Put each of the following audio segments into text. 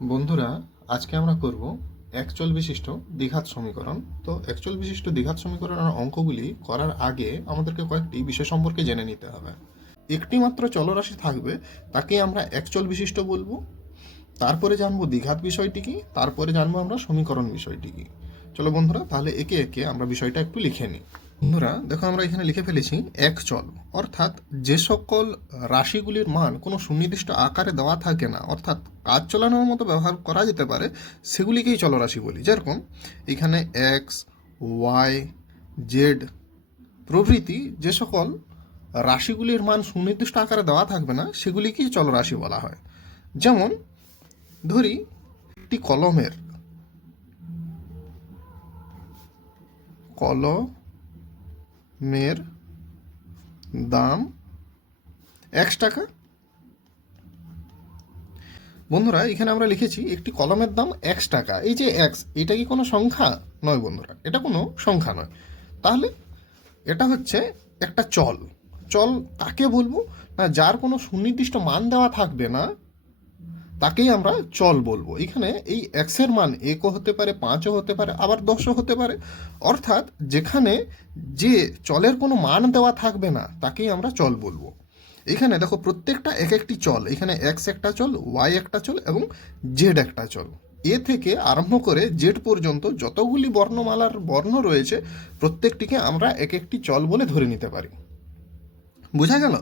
বন্ধুরা, আজকে আমরা করব একচল বিশিষ্ট দ্বিঘাত সমীকরণ। তো একচল বিশিষ্ট দ্বিঘাত সমীকরণের অঙ্কগুলি করার আগে আমাদেরকে কয়েকটি বিষয় সম্পর্কে জেনে নিতে হবে। একটি মাত্র চলরাশি থাকবে, তাকে আমরা একচল বিশিষ্ট বলবো। তারপরে জানবো দ্বিঘাত বিষয়টি কি, তারপরে জানবো আমরা সমীকরণ বিষয়টি কি। চলো বন্ধুরা, তাহলে একে একে আমরা বিষয়টা একটু লিখে নিই। বন্ধুরা দেখো, আমরা এখানে লিখে ফেলেছি এক চল, অর্থাৎ যে সকল রাশিগুলির মান কোনো সুনির্দিষ্ট আকারে দেওয়া থাকে না, অর্থাৎ কাজ চালানোর মতো ব্যবহার করা যেতে পারে, সেগুলিকেই চলরাশি বলি। যেরকম এখানে এক্স, ওয়াই, জেড প্রভৃতি যে সকল রাশিগুলির মান সুনির্দিষ্ট আকারে দেওয়া থাকবে না, সেগুলিকেই চলরাশি বলা হয়। যেমন ধরি একটি কলমের দাম x টাকা। বন্ধুরা এখানে আমরা লিখেছি একটি কলমের দাম x টাকা। এই যে এক্স, এটা কি কোনো সংখ্যা? নয় বন্ধুরা, এটা কোনো সংখ্যা নয়। তাহলে এটা হচ্ছে একটা চল। চল কাকে বলবো না, যার কোনো সুনির্দিষ্ট মান দেওয়া থাকবে না, তাকেই আমরা চল বলবো। এখানে এই এক্সের মান একও হতে পারে, 5ও হতে পারে, আবার 10ও হতে পারে। অর্থাৎ যেখানে যে চলের কোনো মান দেওয়া থাকবে না, তাকেই আমরা চল বলবো। এখানে দেখো, প্রত্যেকটা এক একটি চল। এখানে এক্স একটা চল, ওয়াই একটা চল এবং জেড একটা চল। এ থেকে আরম্ভ করে জেড পর্যন্ত যতগুলি বর্ণমালার বর্ণ রয়েছে, প্রত্যেকটিকে আমরা এক একটি চল বলে ধরে নিতে পারি। বোঝা গেল?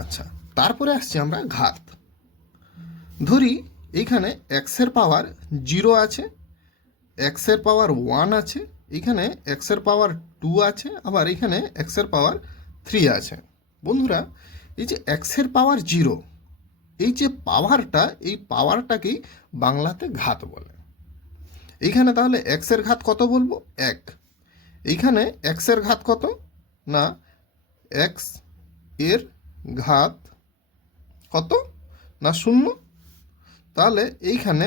আচ্ছা, তারপরে আসছি আমরা ঘাত। ধরি এইখানে এক্সের পাওয়ার 0 আছে, এক্সের পাওয়ার 1 আছে, এখানে এক্সের পাওয়ার 2 আছে, আবার এখানে এক্সের পাওয়ার 3 আছে। বন্ধুরা, এই যে এক্সের পাওয়ার 0, এই যে পাওয়ারটা, এই পাওয়ারটাকেই বাংলাতে ঘাত বলে। এইখানে তাহলে এক্সের ঘাত কত বলবো? 1। এইখানে এক্সের ঘাত কত না, এক্স এর ঘাত কত না 0। তাহলে এইখানে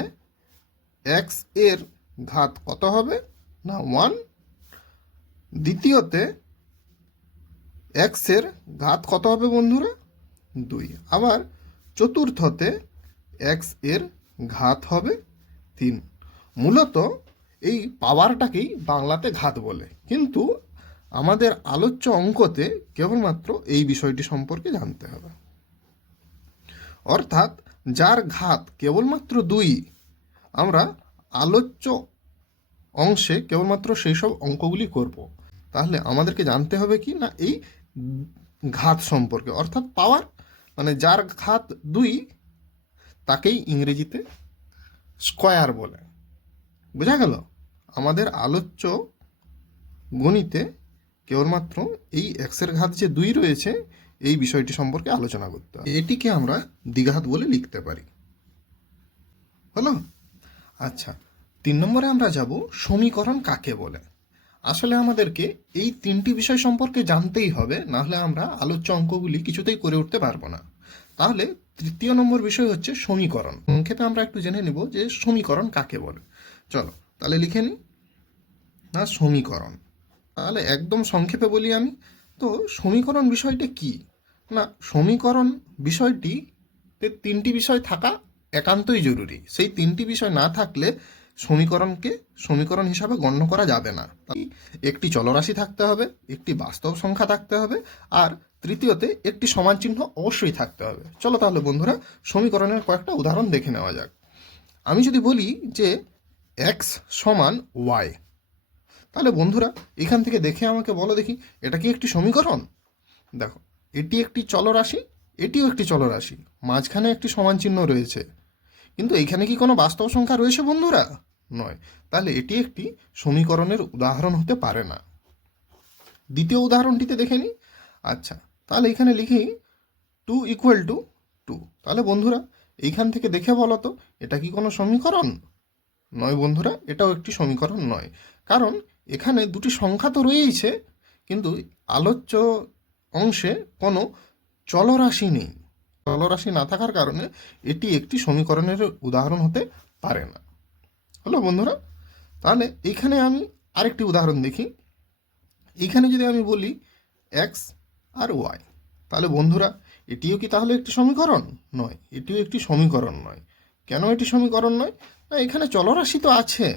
এক্স এর ঘাত কত হবে না 1। দ্বিতীয়তে এক্স এর ঘাত কত হবে বন্ধুরা? 2। আবার চতুর্থতে এক্স এর ঘাত হবে 3। মূলত এই পাওয়ারটাকেই বাংলাতে ঘাত বলে, কিন্তু আমাদের আলোচ্য অঙ্কতে কেবলমাত্র এই বিষয়টি সম্পর্কে জানতে হবে। অর্থাৎ যার ঘাত কেবলমাত্র 2, আমরা আলোচ্য অংশে কেবলমাত্র সেই সব অঙ্কগুলি করব। তাহলে আমাদেরকে জানতে হবে কি না, এই ঘাত সম্পর্কে, অর্থাৎ পাওয়ার, মানে যার ঘাত 2, তাকেই ইংরেজিতে স্কয়ার বলে। বোঝা গেল? আমাদের আলোচ্য গণিতে কেবলমাত্র এই এক্সের ঘাত যে 2 রয়েছে, এই বিষয়টি সম্পর্কে আলোচনা করতে হবে। এটিকে আমরা দ্বিঘাত বলে লিখতে পারি। হলো? আচ্ছা, 3 নম্বরে আমরা যাব সমীকরণ কাকে বলে। আসলে আমাদেরকে এই 3টি বিষয় সম্পর্কে জানতেই হবে, নাহলে আমরা আলোচ্য অঙ্কগুলি কিছুতেই করে উঠতে পারবো না। তাহলে 3য় নম্বর বিষয় হচ্ছে সমীকরণ। সংক্ষেপে আমরা একটু জেনে নেব যে সমীকরণ কাকে বলে। চলো তাহলে লিখে নিই না, সমীকরণ। তাহলে একদম সংক্ষেপে বলি আমি। তো সমীকরণ বিষয়টা কি না, সমীকরণ বিষয়টিতে 3টি বিষয় থাকা একান্তই জরুরি। সেই 3টি বিষয় না থাকলে সমীকরণকে সমীকরণ হিসাবে গণ্য করা যাবে না। একটি চলরাশি থাকতে হবে, একটি বাস্তব সংখ্যা থাকতে হবে, আর তৃতীয়তে একটি সমান চিহ্ন অবশ্যই থাকতে হবে। চলো তাহলে বন্ধুরা, সমীকরণের কয়েকটা উদাহরণ দেখে নেওয়া যাক। আমি যদি বলি যে এক্স সমান ওয়াই, তাহলে বন্ধুরা এখান থেকে দেখে আমাকে বলো দেখি, এটা কি একটি সমীকরণ? দেখো, এটি একটি চলরাশি, এটিও একটি চলরাশি, মাঝখানে একটি সমান চিহ্ন রয়েছে, কিন্তু এখানে কি কোনো বাস্তব সংখ্যা রয়েছে বন্ধুরা? নয়। তাহলে এটি একটি সমীকরণের উদাহরণ হতে পারে না। দ্বিতীয় উদাহরণটিতে দেখে নিই। আচ্ছা, তাহলে এখানে লিখি 2 = 2। তাহলে বন্ধুরা এইখান থেকে দেখে বলো তো, এটা কি কোনো সমীকরণ? নয় বন্ধুরা, এটাও একটি সমীকরণ নয়। কারণ এখানে দুটি সংখ্যা তো রয়েইছে, কিন্তু আলোচ্য অংশে কোনো চলরাশি নেই। চলরাশি না থাকার কারণে এটি একটি সমীকরণের উদাহরণ হতে পারে না। হলো বন্ধুরা? তাহলে এইখানে আমি আরেকটি উদাহরণ দেখি। এইখানে যদি আমি বলি এক্স আর ওয়াই, তাহলে বন্ধুরা এটিও কি তাহলে একটি সমীকরণ? নয়, এটিও একটি সমীকরণ নয়। কেন এটি সমীকরণ নয়? না, এখানে চলরাশি তো আছে,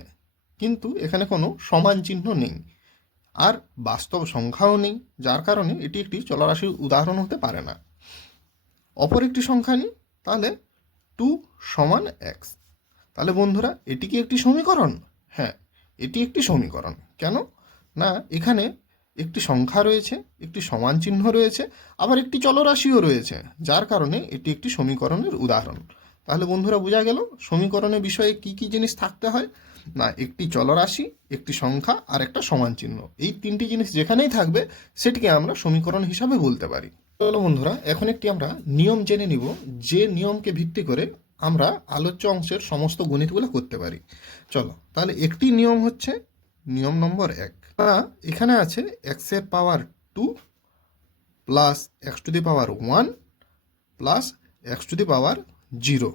কিন্তু এখানে কোনো সমান চিহ্ন নেই আর বাস্তব সংখ্যাও নেই, যার কারণে এটি একটি চলরাশির উদাহরণ হতে পারে না। অপর একটি সংখ্যা নিই, তাহলে 2 সমান x। তাহলে বন্ধুরা এটি কি একটি সমীকরণ? হ্যাঁ, এটি একটি সমীকরণ। কেন? না, এখানে একটি সংখ্যা রয়েছে, একটি সমান চিহ্ন রয়েছে, আবার একটি চলরাশিও রয়েছে, যার কারণে এটি একটি সমীকরণের উদাহরণ। তাহলে বন্ধুরা বোঝা গেল সমীকরণের বিষয়ে কি কি জিনিস থাকতে হয়। না, একটি চলরাশি, একটি সংখ্যা আর একটা সমান চিহ্ন, এই তিনটি জিনিস যেখানেই থাকবে সেটিকে আমরা সমীকরণ হিসাবে বলতে পারি। চলো বন্ধুরা, এখন একটি আমরা নিয়ম জেনে নিব, যে নিয়মকে ভিত্তি করে আমরা আলোচ্য অংশের সমস্ত গণিতগুলো করতে পারি। চলো, তাহলে একটি নিয়ম হচ্ছে নিয়ম নম্বর 1। এখানে আছে এক্সের পাওয়ার 2 plus x to the power 1 plus x to the power 0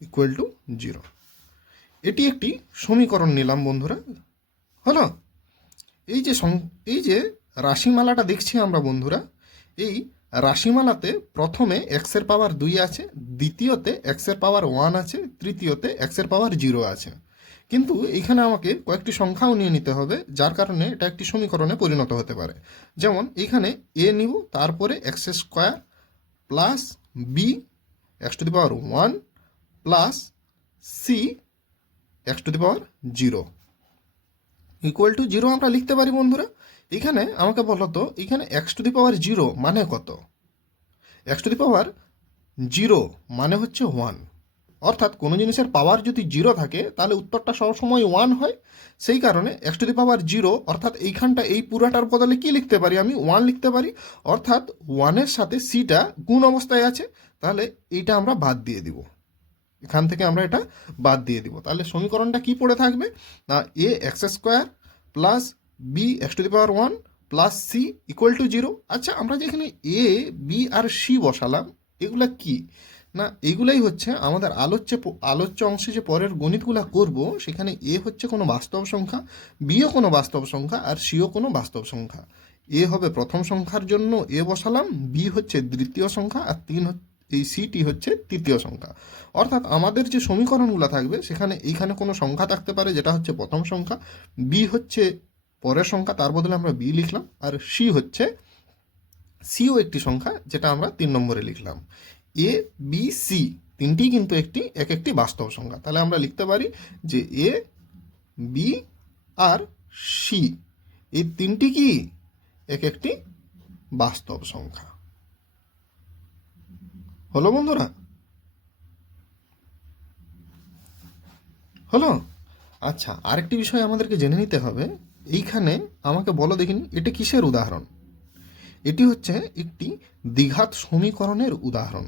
equal to 0। এটি একটি সমীকরণ নিলাম বন্ধুরা। হলো, এই যে রাশিমালাটা দেখছি আমরা বন্ধুরা, এই রাশিমালাতে প্রথমে এক্সের পাওয়ার 2 আছে, দ্বিতীয়তে এক্সের পাওয়ার 1 আছে, তৃতীয়তে এক্সের পাওয়ার 0 আছে। কিন্তু এখানে আমাকে কয়েকটি সংখ্যাও নিয়ে নিতে হবে, যার কারণে এটা একটি সমীকরণে পরিণত হতে পারে। যেমন এখানে এ নিব, তারপরে x square plus b x to the power 1 plus c x to the power 0 equal to 0 আমরা লিখতে পারি বন্ধুরা। এখানে আমাকে বলো তো, এখানে এক্স টু দি পাওয়ার 0 মানে কত? এক্স টু দি পাওয়ার 0 মানে হচ্ছে 1। অর্থাৎ কোনো জিনিসের পাওয়ার যদি 0 থাকে তাহলে উত্তরটা সবসময় 1 হয়। সেই কারণে এক্স টু দি পাওয়ার 0, অর্থাৎ এইখানটা এই পুরাটার বদলে কি লিখতে পারি? আমি 1 লিখতে পারি। অর্থাৎ 1-এর সাথে সিটা গুণ অবস্থায় আছে, তাহলে এইটা আমরা বাদ দিয়ে দিব। এখান থেকে আমরা এটা বাদ দিয়ে দিব। তাহলে সমীকরণটা কি পড়ে থাকবে? না, a x square plus b x to the power 1 plus c equal to 0। আচ্ছা, আমরা যেখানে এ বি আর সি বসালাম, এগুলা কি? না, এগুলাই হচ্ছে আমাদের আলোচ্য অংশে যে পরের গণিতগুলো করব, সেখানে এ হচ্ছে কোনো বাস্তব সংখ্যা, বিও কোনো বাস্তব সংখ্যা আর সিও কোনো বাস্তব সংখ্যা। এ হবে প্রথম সংখ্যার জন্য এ বসালাম, বি হচ্ছে দ্বিতীয় সংখ্যা, আর এই সিটি হচ্ছে তৃতীয় সংখ্যা। অর্থাৎ আমাদের যে সমীকরণগুলো থাকবে সেখানে এইখানে কোনো সংখ্যা থাকতে পারে, যেটা হচ্ছে প্রথম সংখ্যা, বি হচ্ছে পরের সংখ্যা, তার বদলে আমরা বি লিখলাম, আর সিও একটি সংখ্যা, যেটা আমরা 3 নম্বরে লিখলাম। এ বি সি তিনটি কিন্তু এক একটি বাস্তব সংখ্যা। তাহলে আমরা লিখতে পারি যে এ বি আর সি এই তিনটি কি এক একটি বাস্তব সংখ্যা। হলো বন্ধুরা? হলো। আচ্ছা, আরেকটি বিষয় আমাদেরকে জেনে নিতে হবে। এইখানে আমাকে বলো দেখিনি, এটা কিসের উদাহরণ? এটি হচ্ছে একটি দ্বিঘাত সমীকরণের উদাহরণ।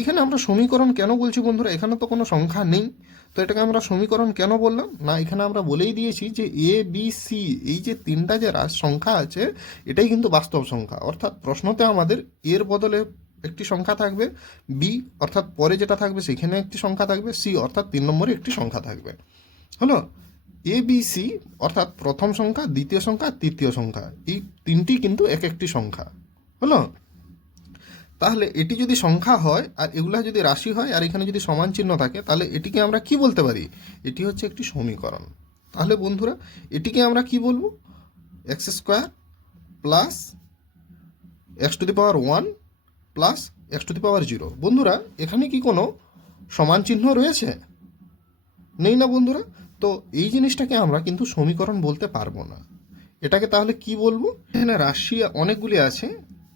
এখানে আমরা সমীকরণ কেন বলছি বন্ধুরা? এখানে তো কোনো সংখ্যা নেই, তো এটাকে আমরা সমীকরণ কেন বললাম? না, এখানে আমরা বলেই দিয়েছি যে এ বি সি এই যে তিনটা যে সংখ্যা আছে, এটাই কিন্তু বাস্তব সংখ্যা। অর্থাৎ প্রশ্নতে আমাদের এর বদলে একটি সংখ্যা থাকবে, বি অর্থাৎ পরে যেটা থাকবে সেখানে একটি সংখ্যা থাকবে, সি অর্থাৎ 3 নম্বরে একটি সংখ্যা থাকবে। হলো, এ বি সি অর্থাৎ প্রথম সংখ্যা, দ্বিতীয় সংখ্যা, তৃতীয় সংখ্যা, এই তিনটি কিন্তু এক একটি সংখ্যা। হলো, তাহলে এটি যদি সংখ্যা হয় আর এগুলা যদি রাশি হয় আর এখানে যদি সমান চিহ্ন থাকে, তাহলে এটিকে আমরা কি বলতে পারি? এটি হচ্ছে একটি সমীকরণ। তাহলে বন্ধুরা এটিকে আমরা কি বলবো? X square plus x to the power 1 plus x to the power 0। বন্ধুরা এখানে কি কোনো সমান চিহ্ন রয়েছে? নেই না বন্ধুরা। তো এই জিনিসটাকে আমরা কিন্তু সমীকরণ বলতে পারবো না। এটাকে তাহলে কি বলবো? এখানে রাশি অনেকগুলি আছে,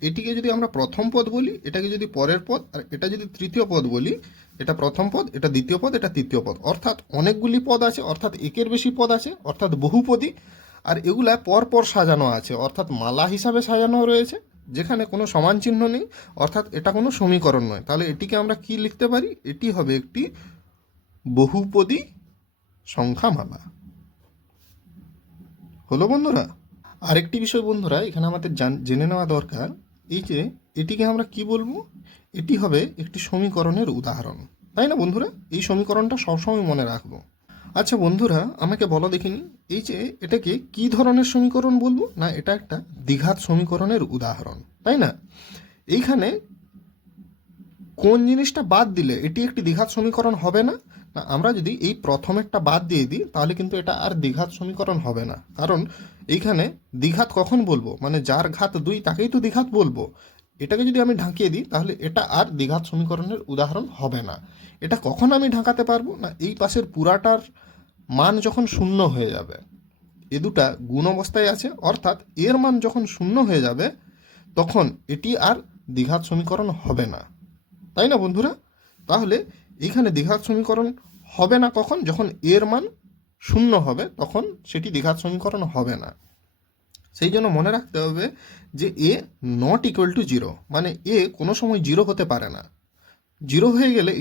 এটিকে যদি আমরা প্রথম পদ বলি, এটাকে যদি পরের পদ, আর এটা যদি তৃতীয় পদ বলি, এটা প্রথম পদ, এটা দ্বিতীয় পদ, এটা তৃতীয় পদ। অর্থাৎ অনেকগুলি পদ আছে, অর্থাৎ একের বেশি পদ আছে, অর্থাৎ বহুপদী। আর এগুলা পরপর সাজানো আছে, অর্থাৎ মালা হিসাবে সাজানো রয়েছে, যেখানে কোনো সমান চিহ্ন নেই, অর্থাৎ এটা কোনো সমীকরণ নয়। তাহলে এটিকে আমরা কি লিখতে পারি? এটি হবে একটি বহুপদী সংখ্যামালা। হলো বন্ধুরা? আরেকটি বিষয় বন্ধুরা এখানে আমাদের জেনে নেওয়া দরকার, এই যে এটিকে আমরা কি বলবো? এটি হবে একটি সমীকরণের উদাহরণ, তাই না বন্ধুরা? এই সমীকরণটা সবসময় মনে রাখবো। আচ্ছা বন্ধুরা, আমাকে বলো দেখিনি, এই যে এটাকে কি ধরনের সমীকরণ বলবো? না, এটা একটা দ্বিঘাত সমীকরণের উদাহরণ, তাই না? এইখানে কোন জিনিসটা বাদ দিলে এটি একটি দ্বিঘাত সমীকরণ হবে না? না, আমরা যদি এই প্রথমেরটা বাদ দিয়ে দিই তাহলে কিন্তু এটা আর দ্বিঘাত সমীকরণ হবে না। কারণ এইখানে দ্বিঘাত কখন বলবো, মানে যার ঘাত 2 তাকেই তো দ্বিঘাত বলবো। এটাকে যদি আমি ঢাকিয়ে দিই তাহলে এটা আর দ্বিঘাত সমীকরণের উদাহরণ হবে না। এটা কখন আমি ঢাকাতে পারবো না, এই পাশের পুরাটার মান যখন শূন্য হয়ে যাবে। এ দুটা গুণ অবস্থায় আছে, অর্থাৎ এর মান যখন শূন্য হয়ে যাবে তখন এটি আর দ্বিঘাত সমীকরণ হবে না, তাই না বন্ধুরা? তাহলে এখানে দ্বিঘাত সমীকরণ হবে না কখন? যখন এর মান শূন্য হবে তখন সেটি দ্বিঘাত সমীকরণ হবে না। সেই জন্য মনে রাখতে হবে যে এ নট ইকুয়াল টু জিরো, মানে এ কোনো সময় জিরো হতে পারে না। জিরো হয়ে গেলে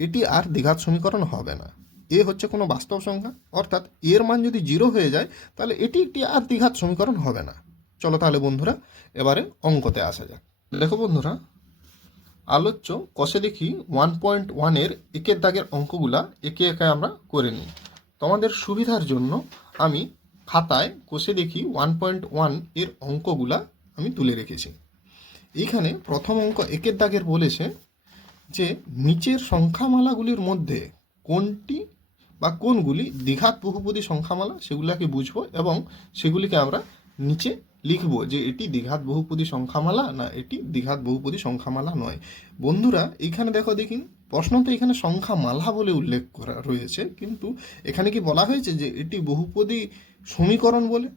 এটি আর দ্বিঘাত সমীকরণ হবে না। এ হচ্ছে কোনো বাস্তব সংখ্যা, অর্থাৎ এর মান যদি জিরো হয়ে যায় তাহলে এটি একটি আর দ্বিঘাত সমীকরণ হবে না। চলো তাহলে বন্ধুরা এবারে অঙ্কতে আসা যাক। দেখো বন্ধুরা, আলোচ্য কষে দেখি 1.1-এর একের দাগের অঙ্কগুলা একে একে আমরা করে নিই। তোমাদের সুবিধার জন্য আমি খাতায় কষে দেখি 1.1-এর অঙ্কগুলা আমি তুলে রেখেছি। এইখানে প্রথম অঙ্ক একের দাগের বলেছে যে নিচের সংখ্যামালাগুলির মধ্যে কোনটি বা কোনগুলি দ্বিঘাত বহুপদী সংখ্যামালা সেগুলোকে বুঝবো এবং সেগুলিকে আমরা নিচে লিখব যে এটি দ্বিঘাত বহুপদী সংখ্যামালা না এটি দ্বিঘাত বহুপদী সংখ্যামালা নয়। বন্ধুরা এইখানে দেখো দেখি, প্রশ্ন তো এখানে সংখ্যামালা বলে উল্লেখ করা রয়েছে, কিন্তু এখানে কি বলা হয়েছে যে এটি বহুপদী সমীকরণ বলে?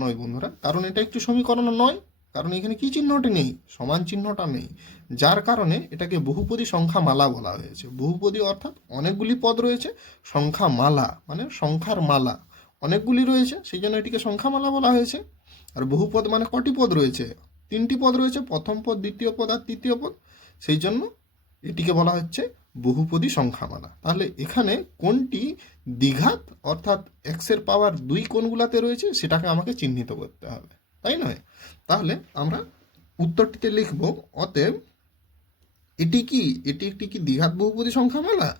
নয় বন্ধুরা, কারণ এটা একটু সমীকরণ নয়, কারণ এখানে কি চিহ্নটা নেই, সমান চিহ্নটা নেই, যার কারণে এটাকে বহুপদী সংখ্যামালা বলা হয়েছে। বহুপদী অর্থাৎ অনেকগুলি পদ রয়েছে, সংখ্যামালা মানে সংখ্যার মালা অনেকগুলি রয়েছে, সেই জন্য এটিকে সংখ্যামালা বলা হয়েছে। আর বহুপদ মানে কটি পদ রয়েছে? 3টি পদ রয়েছে, প্রথম পদ, দ্বিতীয় পদ আর তৃতীয় পদ, সেই জন্য এটিকে বলা হচ্ছে বহুপদী সংখ্যামালা। তাহলে এখানে কোনটি দ্বিঘাত অর্থাৎ এক্সের পাওয়ার 2 কোনগুলাতে রয়েছে সেটাকে আমাকে চিহ্নিত করতে হবে, তাই নয়? তাহলে আমরা উত্তরটিতে লিখব অতএব এটি একটি কি দ্বিঘাত বহুপদী সংখ্যামালা?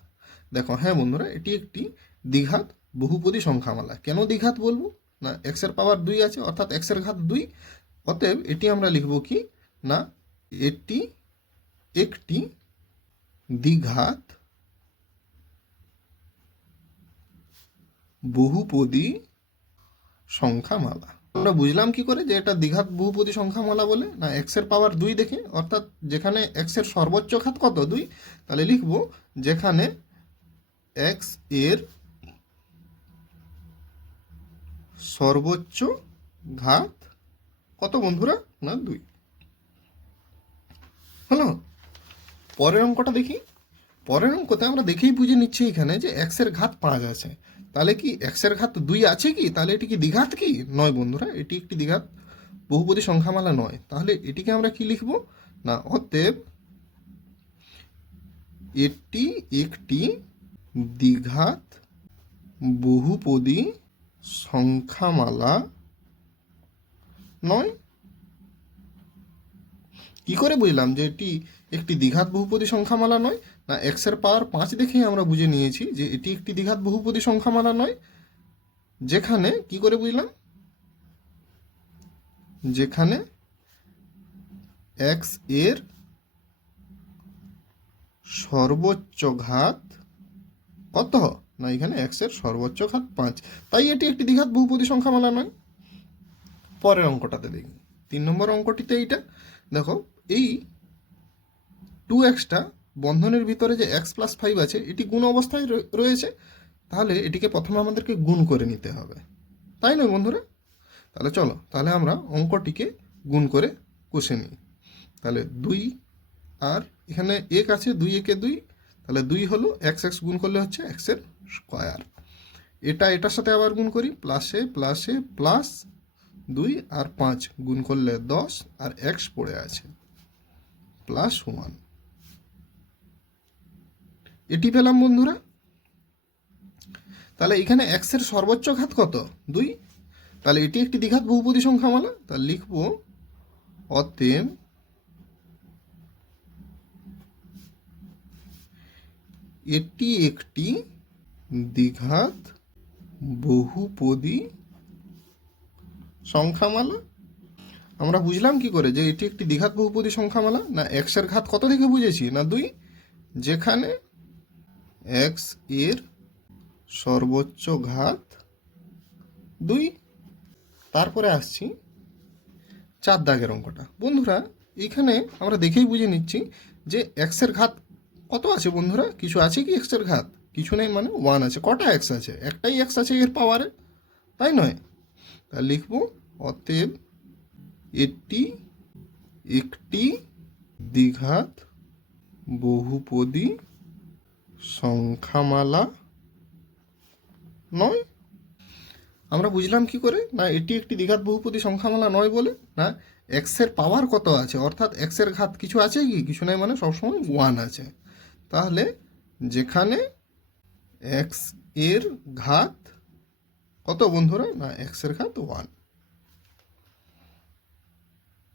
দেখো হ্যাঁ বন্ধুরা, এটি একটি দ্বিঘাত বহুপদী সংখ্যামালা। কেন দ্বিঘাত বলবো না, এক্সের পাওয়ার 2 আছে অর্থাৎ এক্সের ঘাত 2। অতএব এটি আমরা লিখব কি না, এটি একটি দ্বিঘাত বহুপদী সংখ্যামালা। আমরা বুঝলাম কি করে যে এটা দ্বিঘাত বহুপদী সংখ্যামালা বলে? না, এক্সের পাওয়ার 2 দেখে, অর্থাৎ যেখানে এক্সের সর্বোচ্চ ঘাত কত 2, তাহলে লিখব যেখানে এক্স এর সর্বোচ্চ ঘাত কত বন্ধুরা? না 2। হলো। পরের অঙ্কটা দেখি। পরের অঙ্কতে আমরা দেখেই বুঝে নিচ্ছি এখানে যে এক্সের ঘাত 5 আছে। তাহলে কি এক্সের ঘাত 2 আছে কি? তাহলে এটি কি দ্বিঘাত কি? নয় বন্ধুরা, এটি একটি দ্বিঘাত বহুপদী সংখ্যামালা নয়। তাহলে এটিকে আমরা কি লিখব না, অতএব এটি একটি দ্বিঘাত বহুপদী সংখ্যামালা নয়। কি করে বুঝলাম যে এটি একটি দ্বিঘাত বহুপদী সংখ্যামালা নয়? না, এক্সের পাওয়ার 5 দেখেই আমরা বুঝে নিয়েছি যে এটি একটি দ্বিঘাত বহুপদী সংখ্যামালা নয়। যেখানে কি করে বুঝলাম? যেখানে এক্স এর সর্বোচ্চ ঘাত কত? না, এখানে এক্স এর সর্বোচ্চ ঘাত 5, তাই এটি একটি দ্বিঘাত বহুপদী সংখ্যামালা নয়। পরের অঙ্কটাতে দেখি, 3 নম্বর অঙ্কটিতে এইটা দেখো, এই 2xটা বন্ধনের ভিতরে যে x + 5 আছে এটি গুণ অবস্থায় রয়েছে, তাহলে এটিকে প্রথমে আমাদেরকে গুণ করে নিতে হবে, তাই নয় বন্ধুরা? তাহলে চলো তাহলে আমরা অঙ্কটিকে গুণ করে কষে নিই। তাহলে 2 আর এখানে 1 আছে, 2 একে 2, তাহলে 2 হলো x গুণ করলে হচ্ছে x এর স্কয়ার। এটার সাথে আবার গুণ করি, প্লাসে প্লাসে প্লাস 2 আর 5 গুণ করলে 10 আর x পড়ে আছে প্লাস 1। এটি পেলাম বন্ধুরা। তাহলে এখানে x এর সর্বোচ্চ ঘাত কত? 2। তাহলে এটি একটি দ্বিঘাত বহুপদী সংখ্যামালা। তাহলে লিখব অতএব এটি একটি দ্বিঘাত বহুপদী সংখ্যামালা। আমরা বুঝলাম কি করে যে এটি একটি দ্বিঘাত বহুপদী সংখ্যামালা? না এক্স এর ঘাত কত থেকে বুঝেছি? না 2, যেখানে এক্স এর সর্বোচ্চ ঘাত 2। তারপরে আসছি 4 দাগের অঙ্কটা। বন্ধুরা এখানে আমরা দেখেই বুঝে নিচ্ছি যে এক্স এর ঘাত কত আছে বন্ধুরা? কিছু আছে কি এক্স এর ঘাত? কিছু নেই, মানে 1 আছে। কটা এক্স আছে? একটাই এক্স আছে এর পাওয়ারে, তাই নয়? তা লিখব অতএব এটি একটি দ্বিঘাত বহুপদী সংখ্যামালা নয়। আমরা বুঝলাম কি করে? না এটি একটি দ্বিঘাত বহুপদী সংখ্যামালা নয় বলে, না এক্স এর পাওয়ার কত আছে, অর্থাৎ এক্স এর ঘাত কিছু আছে কি? কিছু নেই, মানে সবসময় 1 আছে। তাহলে যেখানে এক্স এর ঘাত কত বন্ধুরা? না এক্স এর ঘাত 1।